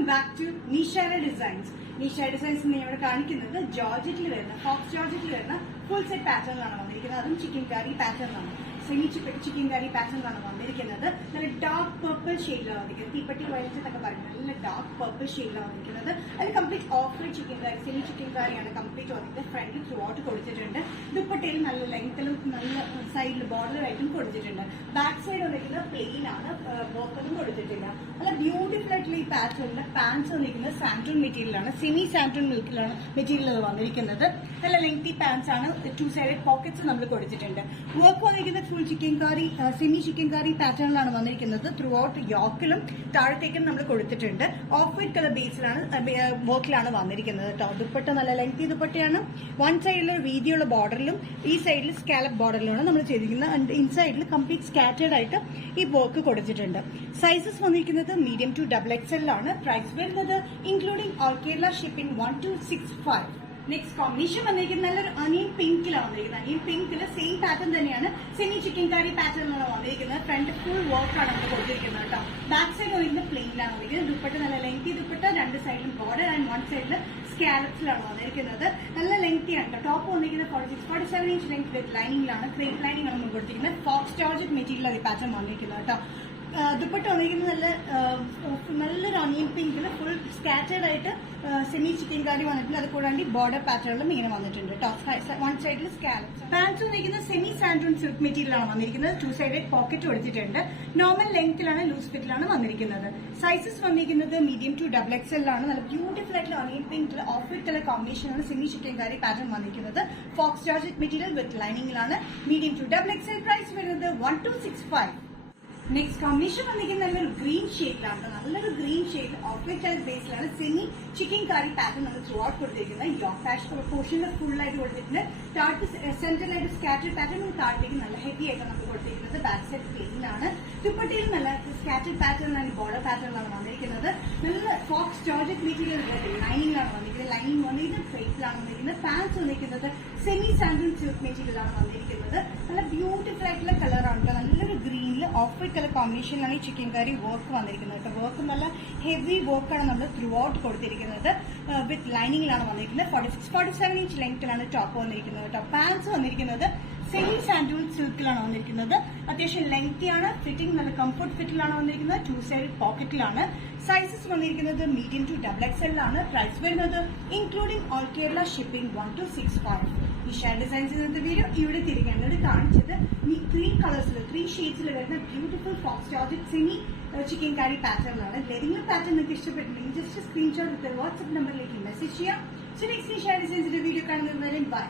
Welcome back to Nishara designs. Nishara designs ഇവിടെ കാണിക്കുന്നത് ജോർജറ്റിൽ വരുന്ന ഫോക്സ് ജോർജറ്റിൽ വരുന്ന ഫുൾ സെറ്റ് പാറ്റേണിലാണ് വന്നിരിക്കുന്നത്. അതും ചിക്കൻ കറി പാറ്റേണിലാണ്, സെമി ചിക്കൻ കറി പാറ്റേണിലാണ് വന്നിരിക്കുന്നത്. നല്ല ഡാർക്ക് പർപ്പിൾ ഷെയ്ഡിലാണ് വന്നിരിക്കുന്നത്. തീപ്പട്ടി വയലറ്റ് എന്നൊക്കെ പറയുന്നത് നല്ല ഡാർക്ക് പർപ്പിൾ ഷെയ്ഡിലാണ് വന്നിരിക്കുന്നത്. അതിൽ complete of chicken curry, semi chicken കറിയാണ് കംപ്ലീറ്റ് വന്നിരിക്കുന്നത്. ഫ്രണ്ടിൽ ത്രൂ ഔട്ട് കൊടുത്തിട്ടുണ്ട്. ദുപ്പട്ടയിൽ നല്ല ലെങ്ത്തിലും നല്ല സൈഡിൽ ബോർഡറായിട്ടും കൊടുത്തിട്ടുണ്ട്. ബാക്ക് സൈഡ് വന്നിരിക്കുന്നത് പ്ലെയിൻ ആണ്, വർക്കൊന്നും കൊടുത്തിട്ടില്ല. നല്ല ബ്യൂട്ടിഫുൾ ആയിട്ടുള്ള ഈ പാറ്റേണിന്റെ പാൻസ് വന്നിരിക്കുന്നത് സാൻറ്റൂൺ മെറ്റീരിയലാണ്, സെമി സാൻറ്റൂൺ മിൽക്കിലാണ് മെറ്റീരിയൽ വന്നിരിക്കുന്നത്. നല്ല ലെങ്തി പാൻസ് ആണ്. 2 സൈഡ് പോക്കറ്റ്സ് നമ്മൾ കൊടുത്തിട്ടുണ്ട്. വർക്ക് വന്നിരിക്കുന്നത് ഫുൾ ചിക്കൻ കറി, സെമി ചിക്കൻ കറി പാറ്റേണിലാണ് വന്നിരിക്കുന്നത്. ത്രൂ ഔട്ട് യോക്കിലും താഴത്തേക്കും നമ്മൾ കൊടുത്തിട്ടുണ്ട്. ഓഫ് വൈറ്റ് കളർ ബേസിലാണ് വർക്കിലാണ് വന്നിരിക്കുന്നത് കേട്ടോ. ദുപ്പട്ട നല്ല ലെങ്തി ദുപ്പട്ടയാണ്. വൺ സൈഡിൽ വീതിയുള്ള ബോർഡറിലും ഈ സൈഡിൽ സ്കാലപ്പ് ബോർഡറിലുമാണ് നമ്മൾ ചെയ്തിരിക്കുന്നത്. ഇൻസൈഡിൽ കംപ്ലീറ്റ് സ്കാറ്റേർഡ് ആയിട്ട് ഈ വർക്ക് കൊടുത്തിട്ടുണ്ട്. സൈസസ് വന്നിരിക്കുന്നത് മീഡിയം ടു XXL ആണ്. പ്രൈസ് വരുന്നത് including all Kerala shipping 1265. Next combination വന്നിരിക്കുന്നത് നല്ലൊരു അനിയൻ പിങ്കിലാണ് വന്നിരിക്കുന്നത്. അനിയൻ പിങ്കില് സെയിം പാറ്റേൺ തന്നെയാണ്, സെമി ചിക്കൻ കറി പാറ്റേണിലാണ് വന്നിരിക്കുന്നത്. ഫ്രണ്ട് ഫുൾ വർക്കാണ് നമ്മൾ കൊടുത്തിരിക്കുന്നത് കേട്ടോ. ബാക്ക് സൈഡ് വന്നിരിക്കുന്നത് പ്ലെയിനിലാണ് വന്നിരിക്കുന്നത്. ദുപ്പട്ട നല്ല ലെങ്തി ദുപ്പട്ട, 2 സൈഡിലും ബോർഡർ ആൻഡ് 1 സൈഡിൽ സ്കാലപ്സിലാണ് വന്നിരിക്കുന്നത്. നല്ല ലെങ്തി ആണ്. ടോപ്പ് വന്നിരിക്കുന്നത് 46-47 ഇഞ്ച് ലെങ്ത് വിത്ത് ലൈനിങ്ങിലാണ്, ക്രേപ്പ് ലൈനിങ് ആണ് നമ്മൾ കൊടുത്തിരിക്കുന്നത്. ഫോക്സ് ജോർജറ്റ് മെറ്റീരിയൽ ഈ പാറ്റേൺ വന്നിരിക്കുന്നത് കേട്ടോ. ദുപ്പട്ട വന്നിരിക്കുന്നത് നല്ലൊരു അനിയൻ പിങ്കിൽ ഫുൾ സ്കാറ്റേർഡ് ആയിട്ട് സെമി ചിക്കൻ കറി വന്നിട്ടുണ്ട്. അത് കൂടാണ്ട് ബോർഡർ പാറ്റേണിലും ഇങ്ങനെ വന്നിട്ടുണ്ട് കേട്ടോ. 1 സൈഡിൽ സ്കാലപ്പ്. പാൻസ് വന്നിരിക്കുന്നത് സെമി സാൻറ്റൂൺ സിൽക്ക് മെറ്റീരിയലാണ് വന്നിരിക്കുന്നത്. 2 സൈഡ് പോക്കറ്റ് കൊടുത്തിട്ടുണ്ട്. നോർമൽ ലെങ്ത്തിലാണ്, ലൂസ് ഫിറ്റിലാണ് വന്നിരിക്കുന്നത്. സൈസസ് വന്നിരിക്കുന്നത് മീഡിയം ടു XXL ആണ്. നല്ല ബ്യൂട്ടിഫുൾ ആയിട്ടുള്ള അനിയൻ പിങ്കിൽ ഓഫ് വൈറ്റ് കളർ കോമ്പിനേഷനാണ് സെമി ചിക്കൻ കറി പാറ്റേൺ വന്നിരിക്കുന്നത്. ഫോക്സ് ജോർജറ്റ് മെറ്റീരിയൽ വിത്ത് ലൈനിങ്ങിലാണ്. Medium to XXL. പ്രൈസ് വരുന്നത് 1265. നെക്സ്റ്റ് കോമ്പിനേഷൻ വന്നിരിക്കുന്നത് നല്ലൊരു ഗ്രീൻ ഷെയ്ഡിലാണ്. നല്ലൊരു ഗ്രീൻ ഷെയ്ഡ് ഓഫ് വൈറ്റ് ബേസിലാണ് സെമി ചിക്കൻ കറി പാറ്റേൺ നമ്മൾ ത്രൂ ഔട്ട് കൊടുത്തിരിക്കുന്നത്. യോക്ക് പാഷ് പോർഷനിൽ ഫുൾ ആയിട്ട് കൊടുത്തിട്ടുണ്ട്. സെന്ററിലായിട്ട് സ്കാറ്റേഡ് പാറ്റേൺ, താഴത്തേക്ക് നല്ല ഹെവി ആയിട്ടാണ് നമ്മൾ കൊടുത്തിരിക്കുന്നത്. ബാക്ക് സൈഡ് പ്ലെയിൻ ആണ്. ദുപ്പട്ടയിൽ നല്ല സ്കാറ്റേഡ് പാറ്റേണിലാണ്, ബോർഡർ പാറ്റേണിലാണ് വന്നിരിക്കുന്നത്. നല്ല ഫോക്സ് ജോർജറ്റ് മെറ്റീരിയൽ ലൈനിങ്ങിലാണ് വന്നിരിക്കുന്നത്. ലൈനിങ് വന്നിരിക്കുന്നത് ഫ്രേറ്റിലാണ് വന്നിരിക്കുന്നത്. പാൻസ് വന്നിരിക്കുന്നത് സെമി സാൻഡൂൺ സിൽക്ക് മെറ്റീരിയലാണ് വന്നിരിക്കുന്നത്. നല്ല ബ്യൂട്ടിഫുൾ ആയിട്ടുള്ള കളറാണ്. നല്ലൊരു ഗ്രീനിൽ ഓഫ് വൈറ്റ് കളർ കോമ്പിനേഷനിലാണ് ഈ ചിക്കൻ കറി വർക്ക് വന്നിരിക്കുന്നത് കേട്ടോ. വർക്ക് നല്ല ഹെവി വർക്കാണ് നമ്മൾ ത്രൂ ഔട്ട് കൊടുത്തിരിക്കുന്നത്. വിത്ത് ലൈനിങ്ങിലാണ് വന്നിരിക്കുന്നത്. 46-47 ഇഞ്ച് ലെങ്ത്തിലാണ് ടോപ്പ് വന്നിരിക്കുന്നത് കേട്ടോ. പാൻസ് വന്നിരിക്കുന്നത് സെമി സാൻഡൂൺ സിൽക്കിലാണ് വന്നിരിക്കുന്നത്. അത്യാവശ്യം ലെങ്തിയാണ്. ഫിറ്റിംഗ് നല്ല കംഫർട്ട് ഫിറ്റിലാണ് വന്നിരിക്കുന്നത്. 2 സൈഡ് പോക്കറ്റിലാണ്. സൈസസ് വന്നിരിക്കുന്നത് മീഡിയം ടു XXL ആണ്. പ്രൈസ് വരുന്നത് including all Kerala shipping 1265. Nishara designs ഇന്നത്തെ വീഡിയോ ഇവിടെ തിരികെ കാണിച്ചത് 3 കളേഴ്സിൽ 3 ഷെയ്ഡ്സിൽ വരുന്ന beautiful faux georgette semi chikankari പാറ്റേണിലാണ്. ഏതെങ്കിലും പാറ്റേൺ നിങ്ങൾക്ക് ഇഷ്ടപ്പെട്ടില്ലെങ്കിൽ ജസ്റ്റ് സ്ക്രീൻഷോട്ട് എടുത്ത് വാട്സ്ആപ്പ് നമ്പറിലേക്ക് മെസ്സേജ് ചെയ്യാം. സോ നെക്സ്റ്റ് നിഷാര ഡിസൈൻസിന്റെ വീഡിയോ കാണുന്നത് വരെ ബൈ.